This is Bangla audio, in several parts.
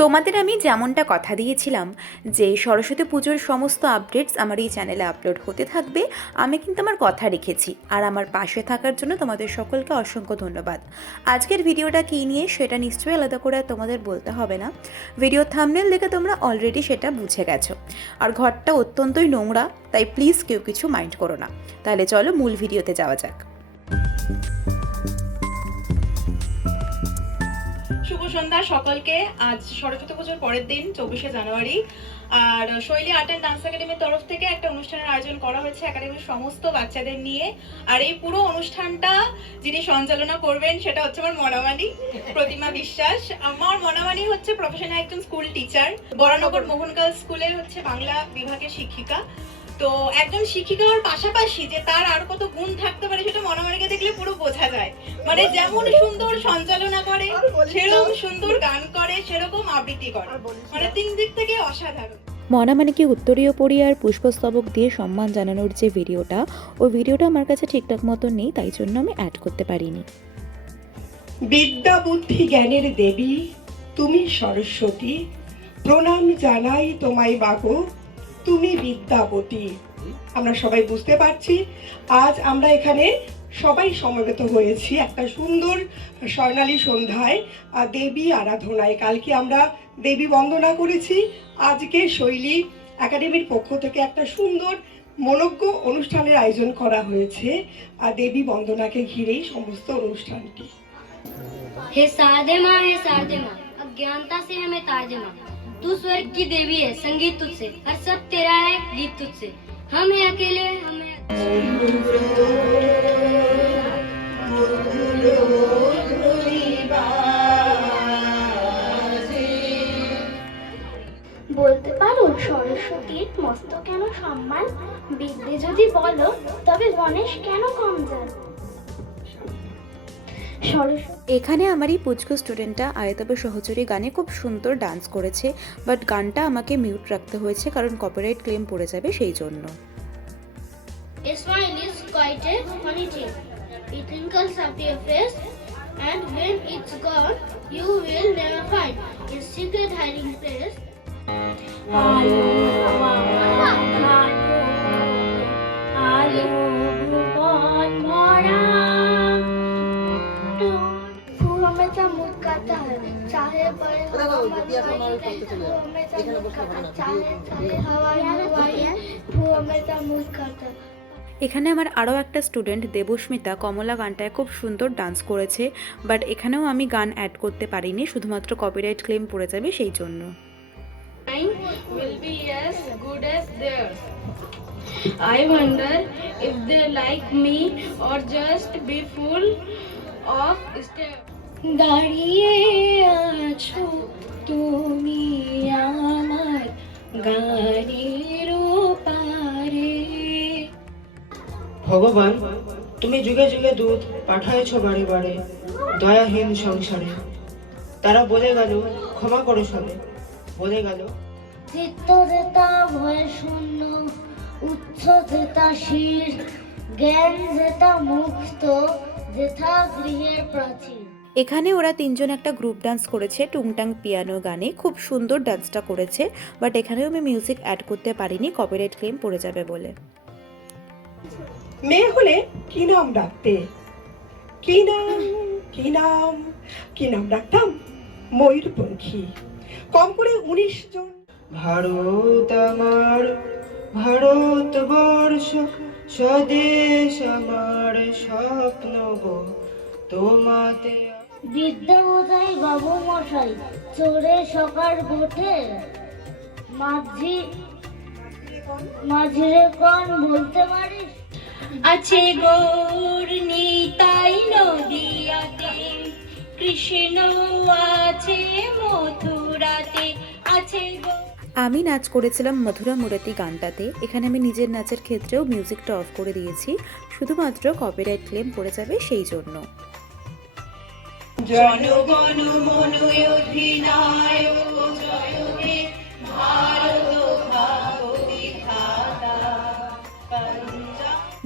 তোমাদের আমি যেমনটা কথা দিয়েছিলাম যে সরস্বতী পুজোর সমস্ত আপডেটস আমার এই চ্যানেলে আপলোড হতে থাকবে, আমি কিন্তু আমার কথা রেখেছি। আর আমার পাশে থাকার জন্য তোমাদের সকলকে অসংখ্য ধন্যবাদ। আজকের ভিডিওটা কী নিয়ে সেটা নিশ্চয়ই আলাদা করে তোমাদের বলতে হবে না, ভিডিও থাম্বনেল দেখে তোমরা অলরেডি সেটা বুঝে গেছো। আর ঘরটা অত্যন্তই নোংরা, তাই প্লিজ কেউ কিছু মাইন্ড করো না। তাহলে চলো মূল ভিডিওতে যাওয়া যাক। শুভ সন্ধ্যা সকলকে। আজ সরস্বতী পুজোর পরের দিন 24শে জানুয়ারি, আর শৈলী আর্ট অ্যান্ড ডান্স একাডেমির তরফ থেকে একটা অনুষ্ঠানের আয়োজন করা হয়েছে একাডেমির সমস্ত বাচ্চাদের নিয়ে। আর এই পুরো অনুষ্ঠানটা যিনি সঞ্চালনা করবেন সেটা হচ্ছে আমার মনামানি প্রতিমা বিশ্বাস। আমার মনামানি হচ্ছে প্রফেশনাল একজন স্কুল টিচার, বরানগর মোহনকাল স্কুলের হচ্ছে বাংলা বিভাগের শিক্ষিকা। তো একজন শিক্ষিকার পাশাপাশি যে তার আর কত গুণ থাকতে পারে সেটা মনামানিকে দেখলে পুরো বোঝা যায়। মানে যেমন সুন্দর সঞ্চালনা করে, সেরকম সুন্দর গান করে, সেরকম আবৃত্তি করে, মানে তিন দিক থেকে অসাধারণ। মনামানিকে উত্তরীয় পরিয়ে আর পুষ্পস্তবক দিয়ে সম্মান জানানোর যে ভিডিওটা, ওই ভিডিওটা আমার কাছে ঠিকঠাক মতো নেই, তাই জন্য আমি অ্যাড করতে পারিনি। বিদ্যা বুদ্ধি জ্ঞানের দেবী তুমি সরস্বতী, প্রণাম জানাই তোমায় বাগো, তুমি বিদ্যাবতী। আমরা সবাই বুঝতে পারছি আজ আমরা এখানে সবাই সমবেত হয়েছি একটা সুন্দর স্বর্ণালী সন্ধ্যায়, দেবী আরাধনায়। কালকে আমরা দেবী বন্দনা করেছি, আজকে শৈলী একাডেমির পক্ষ থেকে একটা সুন্দর মনোজ্ঞ অনুষ্ঠানের আয়োজন করা হয়েছে, দেবী বন্দনাকে ঘিরেই সমস্ত অনুষ্ঠানটি। हे शारदे माँ अज्ञानता से हमें तार दे माँ। तू स्वर्ग की देवी है, संगीत तुझसे, हर सब तेरा है, गीत तुझसे। हम हैं अकेले, हमें বলতে পারো সরস্বতীর মস্ত কেন সম্মান? বিদ্যে যদি বলো তবে গণেশ কেন কম যান? এখানে আমার এই পুচকু স্টুডেন্টটা আয়তবে সহচরী গানে খুব সুন্দর ডান্স করেছে, বাট গানটা আমাকে মিউট রাখতে হয়েছে কারণ কপিরাইট ক্লেম পড়ে যাবে সেই জন্য। A smile is quite a funny thing. It twinkles up your face, and when it's gone, you will never find its secret hiding place. फूल हमेशा मुस्कुराता है, चाहे बड़े फूल हमेशा मुस्कुराता है। এখানে আমার আরও একটা স্টুডেন্ট দেবস্মিতা কমলা গানটায় খুব সুন্দর ডান্স করেছে, বাট এখানেও আমি গান অ্যাড করতে পারিনি, শুধুমাত্র কপিরাইট ক্লেম পড়ে যাবে সেই জন্য। mine will be as good as theirs. I wonder if they like me or just be full of stairs. দাঁড়িয়ে আছো তুমি আমার গানের পারে। ভগবান তুমি যুগে যুগে দূত পাঠাইছ বারে বারে দয়াহীন সংসারে। তারা বলে গেল ক্ষমা করো সবে, বলে গেল চিত্ত যেতা ভয় শূন্য, উচ্চ যেতা শির, জ্ঞান যেতা মুক্ত, যেথা গৃহের প্রাচীর। এখানে ওরা তিনজন একটা গ্রুপ ডান্স করেছে টুংটাং পিয়ানো গানে, খুব সুন্দর ডান্সটা করেছে, বাট এখানেও আমি মিউজিক অ্যাড করতে পারিনি, কপিরাইট ক্লেম পড়ে যাবে বলে। মেয়ে হলে কি নাম ডাকতে? কি নাম কি নাম কি নাম ডাকতাম? ময়ূরপঙ্খী। কম করে 19 জন। ভারত আমার ভারতবর্ষ, স্বদেশ আমার স্বপ্ন গো তোমাতে। বিদ্যা বোঝাই বাবু মশাই, চোরে সকার গোঠে, মাঝিরে কোন বলতে পারিস? আছে গৌর নিতাই নদিয়াতে, কৃষ্ণ আছে মথুরাতে, আছে আমি নাচ করেছিলাম মধুরা মুরাতি গানটাতে। এখানে আমি নিজের নাচের ক্ষেত্রেও মিউজিকটা অফ করে দিয়েছি, শুধুমাত্র কপিরাইট ক্লেম পড়ে যাবে সেই জন্য। জনগণ মন অধিনায়ক জয় হে ভারত ভাগ বিধাতা।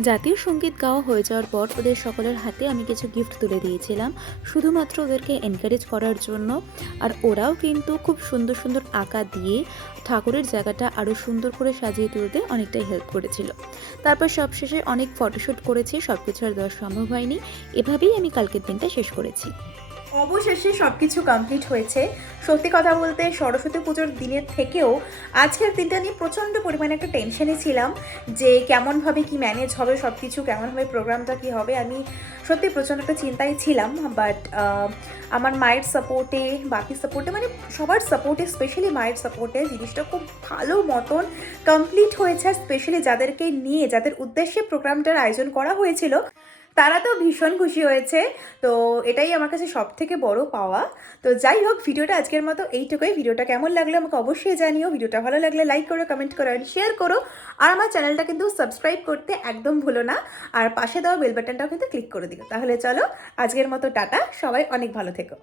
জাতীয় সঙ্গীত গাওয়া হয়ে যাওয়ার পর ওদের সকলের হাতে আমি কিছু গিফট তুলে দিয়েছিলাম, শুধুমাত্র ওদেরকে এনকারেজ করার জন্য। আর ওরাও কিন্তু খুব সুন্দর সুন্দর আঁকা দিয়ে ঠাকুরের জায়গাটা আরও সুন্দর করে সাজিয়ে তুলতে অনেকটাই হেল্প করেছিল। তারপর সবশেষে অনেক ফটোশ্যুট করেছি, সব কিছু আর দেওয়া সম্ভব হয়নি, এভাবেই আমি কালকের দিনটা শেষ করেছি। অবশেষে সব কিছু কমপ্লিট হয়েছে। সত্যি কথা বলতে সরস্বতী পুজোর দিনের থেকেও আজকের দিনটা নিয়ে প্রচণ্ড পরিমাণে একটা টেনশনে ছিলাম যে কেমনভাবে কি ম্যানেজ হবে সব কিছু, কেমনভাবে প্রোগ্রামটা কি হবে। আমি সত্যি প্রচণ্ড একটা চিন্তায় ছিলাম, বাট আমার মায়ের সাপোর্টে, বাকি সাপোর্টে, মানে সবার সাপোর্টে, স্পেশালি মায়ের সাপোর্টে জিনিসটা খুব ভালো মতন কমপ্লিট হয়েছে। আর স্পেশালি যাদেরকে নিয়ে, যাদের উদ্দেশ্যে প্রোগ্রামটার আয়োজন করা হয়েছিল, তারা তো ভীষণ খুশি হয়েছে। তো এটাই আমার কাছে সব থেকে বড় পাওয়া। তো যাই হোক, ভিডিওটা আজকের মতো এইটুকুই। ভিডিওটা কেমন লাগলো আমাকে অবশ্যই জানিও। ভিডিওটা ভালো লাগলে লাইক করো, কমেন্ট করো আর শেয়ার করো। আর আমার চ্যানেলটা কিন্তু সাবস্ক্রাইব করতে একদম ভুলো না। আর পাশে দেওয়া বেল বাটনটাও কিন্তু ক্লিক করে দিও। তাহলে চলো আজকের মতো টাটা, সবাই অনেক ভালো থেকো।